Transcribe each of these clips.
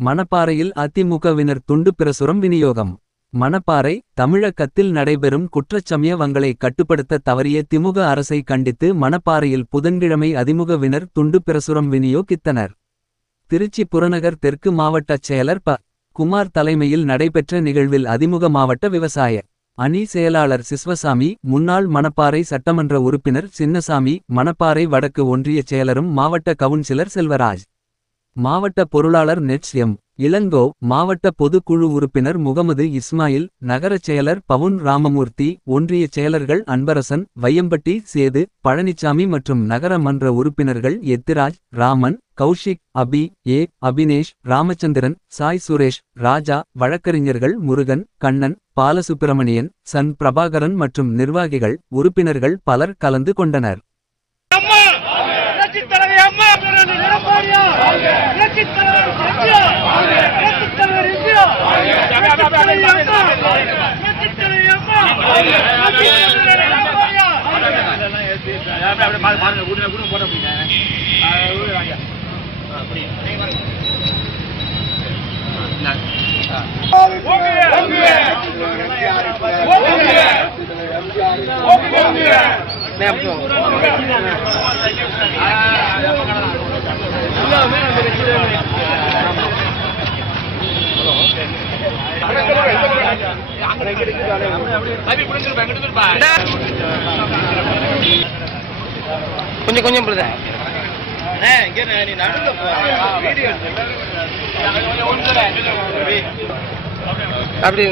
மணப்பாறையில் அதிமுகவினர் துண்டு பிரசுரம் விநியோகம். மணப்பாறை தமிழகத்தில் நடைபெறும் குற்றச்சமயவங்களை கட்டுப்படுத்த தவறிய திமுக அரசை கண்டித்து மணப்பாறையில் புதன்கிழமை அதிமுகவினர் துண்டு பிரசுரம் விநியோகித்தனர். திருச்சி புறநகர் தெற்கு மாவட்டச் செயலர் ப. குமார் தலைமையில் நடைபெற்ற நிகழ்வில் அதிமுக மாவட்ட விவசாய அணி செயலாளர் சிஸ்வசாமி, முன்னாள் மணப்பாறை சட்டமன்ற உறுப்பினர் சின்னசாமி, மணப்பாறை வடக்கு ஒன்றியச் செயலரும் மாவட்ட கவுன்சிலர் செல்வராஜ், மாவட்ட பொருளாளர் நெட்ஸ் எம். இளங்கோ, மாவட்ட பொதுக்குழு உறுப்பினர் முகமது இஸ்மாயில், நகரச் செயலர் பவுன் ராமமூர்த்தி, ஒன்றியச் செயலர்கள் அன்பரசன், வையம்பட்டி சேது, பழனிச்சாமி மற்றும் நகர மன்ற உறுப்பினர்கள் எத்திராஜ், ராமன், கௌஷிக், அபி, ஏ. அபினேஷ், ராமச்சந்திரன், சாய் சுரேஷ், ராஜா, வழக்கறிஞர்கள் முருகன், கண்ணன், பாலசுப்பிரமணியன், சன் பிரபாகரன் மற்றும் நிர்வாகிகள், உறுப்பினர்கள் பலர் கலந்து கொண்டனர். கொஞ்சம் கொஞ்சம் அப்படி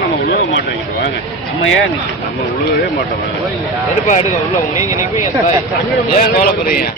நம்ம உழுவ மாட்டோம். வாங்க, நம்ம ஏன் நம்ம உழுவவே மாட்டோம். எடுப்பா எடுக்க உள்ள நீங்க ஏன் கவலைப்படுறீங்க?